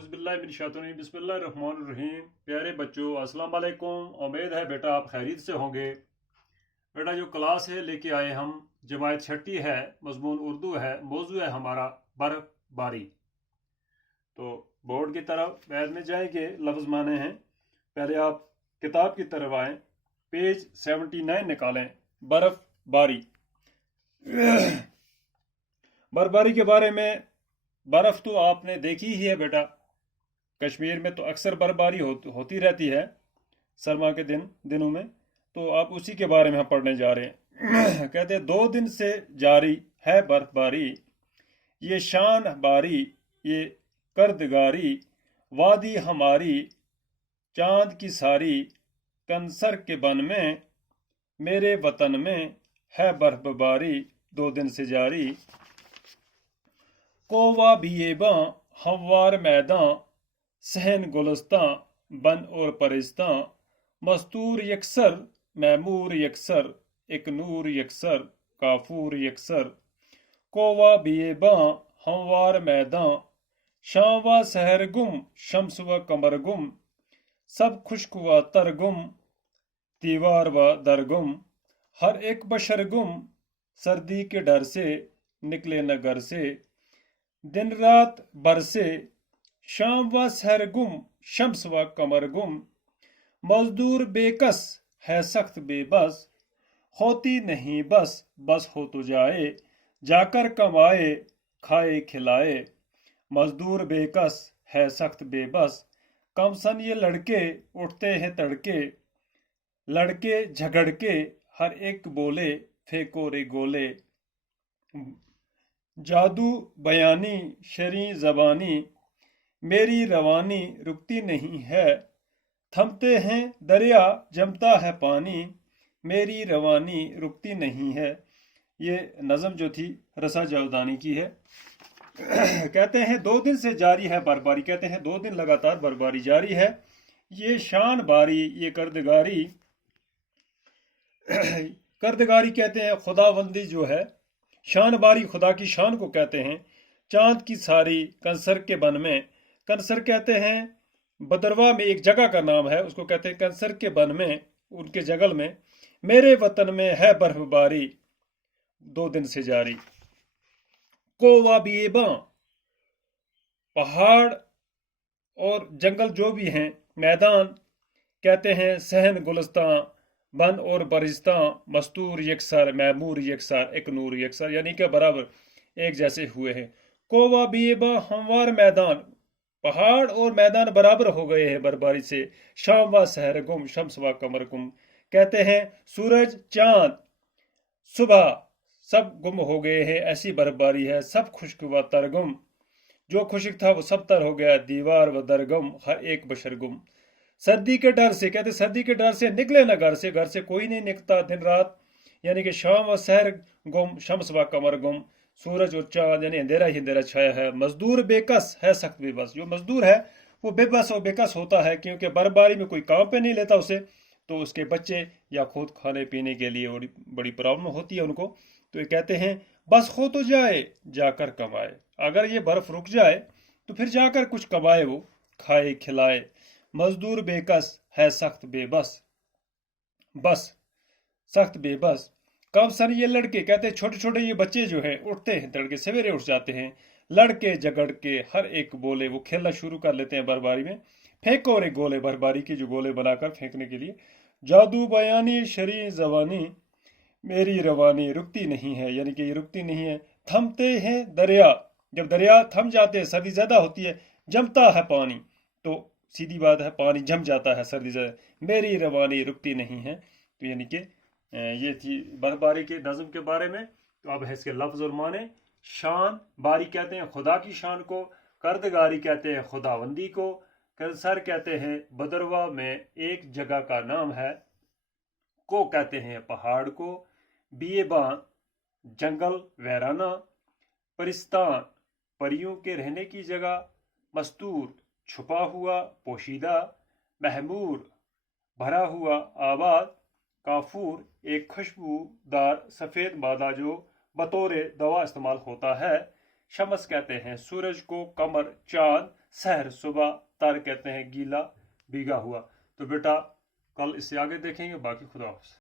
औज़ुबिल्लाहि बिस्मिल्लाहिर्रहमानिर्रहीम। प्यारे बच्चों, अस्सलाम वालेकुम। उम्मीद है बेटा आप खैरियत से होंगे। बेटा जो क्लास है लेके आए हम, जमात छठी है, मज़मून उर्दू है, मौजू है हमारा बर्फबारी। तो बोर्ड की तरफ बैद में जाएंगे, लफ्ज़ माने हैं। पहले आप किताब की तरफ आएँ, पेज 79 निकालें। बर्फबारी। बर्फबारी के बारे में, बर्फ़ तो आपने देखी ही है बेटा। कश्मीर में तो अक्सर बर्फबारी होती रहती है सरमा के दिनों में। तो आप उसी के बारे में हम पढ़ने जा रहे हैं। कहते हैं 2 दिन से जारी है बर्फबारी, ये शान बारी, ये कर्दगारी, वादी हमारी, चांद की सारी, कंसर के बन में, मेरे वतन में है बर्फबारी 2 दिन से जारी। कोवा बिएबां हमवार मैदां, सहन गुलस्तां, बन और परिस्तां, मस्तूर यकसर, मैमूर यकसर, एक नूर यकसर, काफूर यकसर। कोवा बिएबां हमवार मैदां, शाम व सहर गुम, शम्स व कमर गुम, सब खुश्क व तर गुम, दीवार व दर गुम, हर एक बशर गुम, सर्दी के डर से निकले न घर से, दिन रात बरसे, शाम व सहर गुम, शम्स व कमर गुम, मजदूर बेकस है सख्त बेबस, होती नहीं बस, बस हो तो जाए, जाकर कमाए, खाए खिलाए। मजदूर बेकस है सख्त बेबस, कम सन ये लड़के उठते हैं तड़के, लड़के झगड़ के हर एक बोले, फेंको रे गोले। जादू बयानी शरी जबानी, मेरी रवानी रुकती नहीं है, थमते हैं दरिया जमता है पानी, मेरी रवानी रुकती नहीं है। ये नज़म जो थी रसा जावदानी की है। कहते हैं 2 दिन से जारी है बर्फबारी, कहते हैं 2 दिन लगातार बर्फबारी जारी है। ये शान बारी, ये कर्दगारी। कर्दगारी कहते हैं खुदाबंदी जो है, शान बारी खुदा की शान को कहते हैं। चांद की सारी, कंसर के बन में, कंसर कहते हैं बदरवा में एक जगह का नाम है, उसको कहते हैं कंसर के बन में, उनके जंगल में। मेरे वतन में है बर्फबारी 2 दिन से जारी। कोवा बिएबां, पहाड़ और जंगल जो भी हैं, मैदान कहते हैं सहन गुलस्तां, बन और बरिस्तां, मस्तूर यकसर, मैमूर यकसर, एक नूर यकसर, यानी कि बराबर एक जैसे हुए हैं। कोवा बिएबां हमवार मैदान, पहाड़ और मैदान बराबर हो गए हैं बर्फबारी से। शाम व सहर गुम, शम्स व कमर गुम, कहते हैं सूरज चांद सुबह सब गुम हो गए हैं, ऐसी बर्फबारी है। सब खुश्क व तर गुम, जो खुश्क था वो सब तर हो गया, दीवार व दर गुम, हर एक बशर गुम। सर्दी के डर से, कहते सर्दी के डर से निकले ना घर से कोई नहीं निकलता दिन रात, यानी कि शाम व सहर गुम, शम्स व कमर गुम, सूरज और चांद यानी अंधेरा ही अंधेरा छाया है। मजदूर बेकस है सख्त बेबस, जो मजदूर है वो बेबस और बेकस होता है, क्योंकि बर्फबारी में कोई काम पे नहीं लेता उसे, तो उसके बच्चे या खुद खाने पीने के लिए बड़ी प्रॉब्लम होती है उनको। तो ये कहते हैं बस हो तो जाए, जाकर कमाए। अगर ये बर्फ रुक जाए तो फिर जाकर कुछ कमाए, वो खाए खिलाए। मजदूर बेकस है सख्त बेबस, बस सख्त बेबस। कम सन ये लड़के, कहते हैं छोटे छोटे ये बच्चे जो हैं उठते हैं तड़के, सवेरे उठ जाते हैं, लड़के झगड़ के हर एक बोले, वो खेलना शुरू कर लेते हैं बर्फबारी में। फेंको रे गोले, बर्फबारी के जो गोले बनाकर फेंकने के लिए। जादू बयानी शरी जवानी, मेरी रवानी रुकती नहीं है, यानी कि ये रुकती नहीं है। थमते हैं दरिया, जब दरिया थम जाते हैं, सर्दी ज्यादा होती है, जमता है पानी, तो सीधी बात है पानी जम जाता है सर्दी से। मेरी रवानी रुकती नहीं है। तो यानी कि ये थी बर्फबारी के नज़म के बारे में। तो अब है इसके लफ्ज़ और माने। शान बारी कहते हैं खुदा की शान को, कर्दगारी कहते हैं खुदाबंदी को, कंसर कहते हैं बदरवा में एक जगह का नाम है, को कहते हैं पहाड़ को, बिएबां जंगल वैराना, परिस्तान परियों के रहने की जगह, मस्तूर छुपा हुआ पोशीदा, महमूर भरा हुआ आबाद, काफूर एक खुशबूदार सफ़ेद मादा जो बतौर दवा इस्तेमाल होता है। शमस कहते हैं सूरज को, कमर चांद, سحر صبح، تر کہتے ہیں گیلا بھیگا ہوا. تو بیٹا کل اس سے آگے دیکھیں گے. باقی خدا حافظ.